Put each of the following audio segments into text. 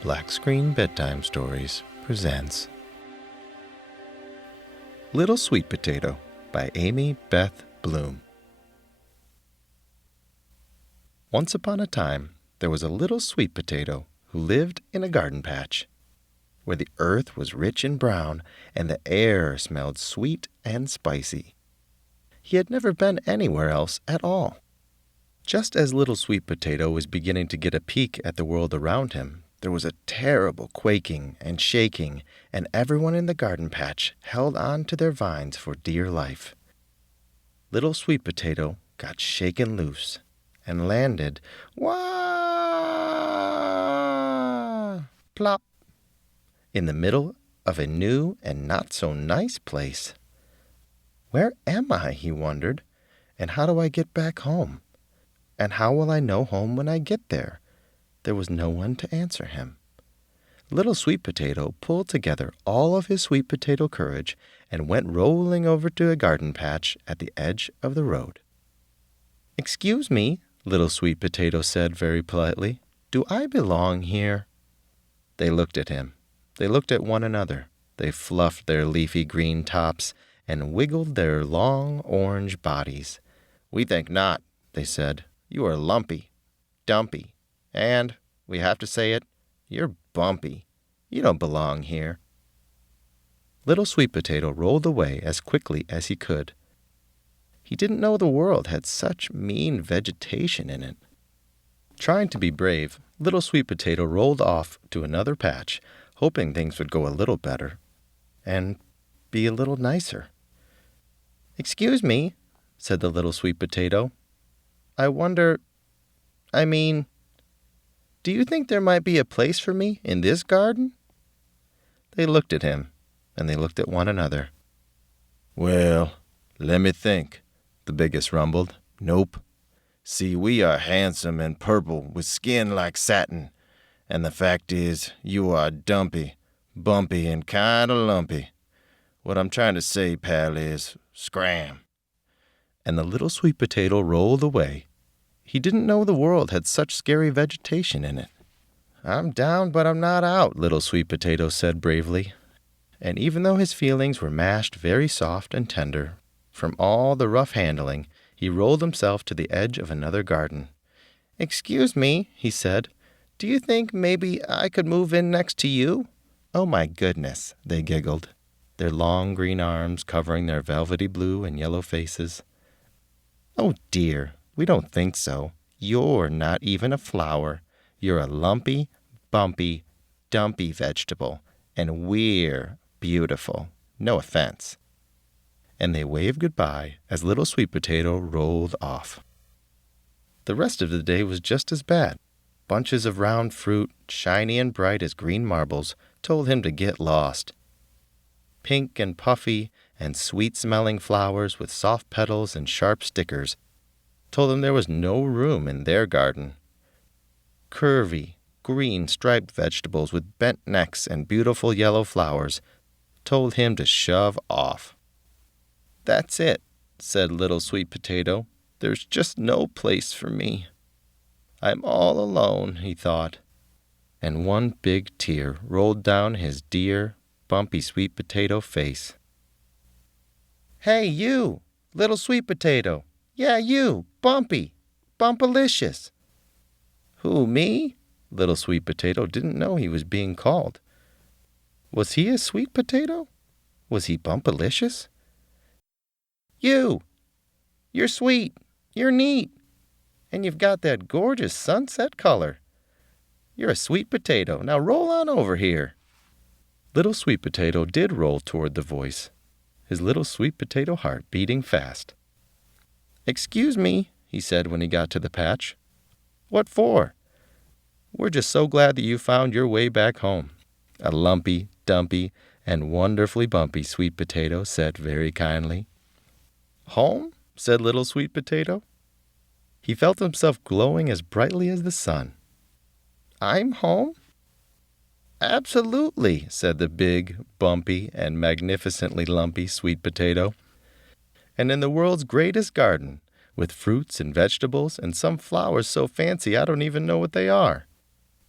Black Screen Bedtime Stories presents Little Sweet Potato by Amy Beth Bloom. Once upon a time, there was a little sweet potato who lived in a garden patch, where the earth was rich and brown and the air smelled sweet and spicy. He had never been anywhere else at all. Just as little sweet potato was beginning to get a peek at the world around him, there was a terrible quaking and shaking, and everyone in the garden patch held on to their vines for dear life. Little sweet potato got shaken loose and landed, wah, plop, in the middle of a new and not-so-nice place. Where am I, he wondered, and how do I get back home? And how will I know home when I get there? There was no one to answer him. Little Sweet Potato pulled together all of his sweet potato courage and went rolling over to a garden patch at the edge of the road. "Excuse me," Little Sweet Potato said very politely. "Do I belong here?" They looked at him. They looked at one another. They fluffed their leafy green tops and wiggled their long orange bodies. "We think not," they said. "You are lumpy, dumpy, and, we have to say it, you're bumpy. You don't belong here." Little Sweet Potato rolled away as quickly as he could. He didn't know the world had such mean vegetation in it. Trying to be brave, Little Sweet Potato rolled off to another patch, hoping things would go a little better and be a little nicer. "Excuse me," said the Little Sweet Potato. Do you think there might be a place for me in this garden?" They looked at him, and they looked at one another. "Well, let me think," the biggest rumbled. "Nope. See, we are handsome and purple with skin like satin, and the fact is, you are dumpy, bumpy, and kind of lumpy. What I'm trying to say, pal, is scram." And the little sweet potato rolled away. He didn't know the world had such scary vegetation in it. "I'm down, but I'm not out," Little Sweet Potato said bravely. And even though his feelings were mashed very soft and tender from all the rough handling, he rolled himself to the edge of another garden. "Excuse me," he said, "do you think maybe I could move in next to you?" "Oh, my goodness," they giggled, their long green arms covering their velvety blue and yellow faces. "Oh, dear, we don't think so. You're not even a flower. You're a lumpy, bumpy, dumpy vegetable, and we're beautiful. No offense." And they waved goodbye as Little Sweet Potato rolled off. The rest of the day was just as bad. Bunches of round fruit, shiny and bright as green marbles, told him to get lost. Pink and puffy and sweet-smelling flowers with soft petals and sharp stickers told him there was no room in their garden. Curvy, green striped vegetables with bent necks and beautiful yellow flowers told him to shove off. "That's it," said Little Sweet Potato. "There's just no place for me. I'm all alone," he thought. And one big tear rolled down his dear, bumpy sweet potato face. "Hey, you, Little Sweet Potato. Yeah, you, Bumpy, Bumpalicious." "Who, me?" Little Sweet Potato didn't know he was being called. Was he a sweet potato? Was he Bumpalicious? "You! You're sweet, you're neat, and you've got that gorgeous sunset color. You're a sweet potato. Now roll on over here." Little Sweet Potato did roll toward the voice, his little sweet potato heart beating fast. "Excuse me," he said when he got to the patch. "What for?" "We're just so glad that you found your way back home," a lumpy, dumpy, and wonderfully bumpy sweet potato said very kindly. "Home?" said Little Sweet Potato. He felt himself glowing as brightly as the sun. "I'm home?" "Absolutely," said the big, bumpy, and magnificently lumpy sweet potato. "And in the world's greatest garden, with fruits and vegetables and some flowers so fancy I don't even know what they are.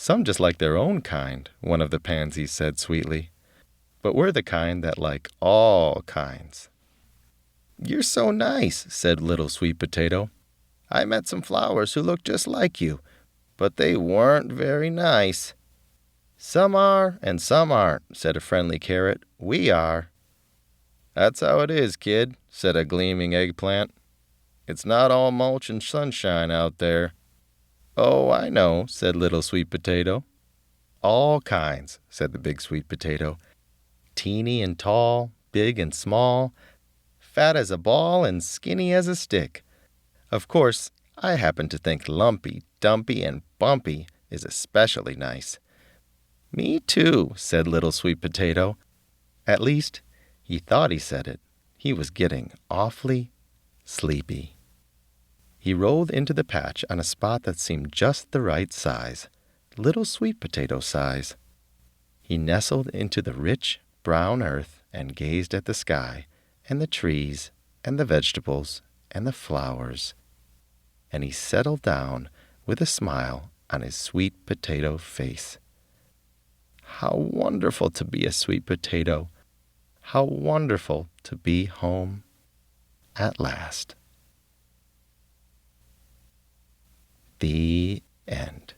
Some just like their own kind, one of the pansies said sweetly. But we're the kind that like all kinds. You're so nice, said Little Sweet Potato. I met some flowers who looked just like you, but they weren't very nice. Some are and some aren't, said a friendly carrot. We are. That's how it is, kid, said a gleaming eggplant. It's not all mulch and sunshine out there. Oh, I know, said Little Sweet Potato. All kinds, said the Big Sweet Potato. Teeny and tall, big and small, fat as a ball and skinny as a stick. Of course, I happen to think lumpy, dumpy, and bumpy is especially nice. Me too, said Little Sweet Potato. At least, he thought he said it. He was getting awfully sleepy. He rolled into the patch on a spot that seemed just the right size, Little Sweet Potato size. He nestled into the rich, brown earth and gazed at the sky and the trees and the vegetables and the flowers. And he settled down with a smile on his sweet potato face. How wonderful to be a sweet potato! How wonderful to be home at last. The end.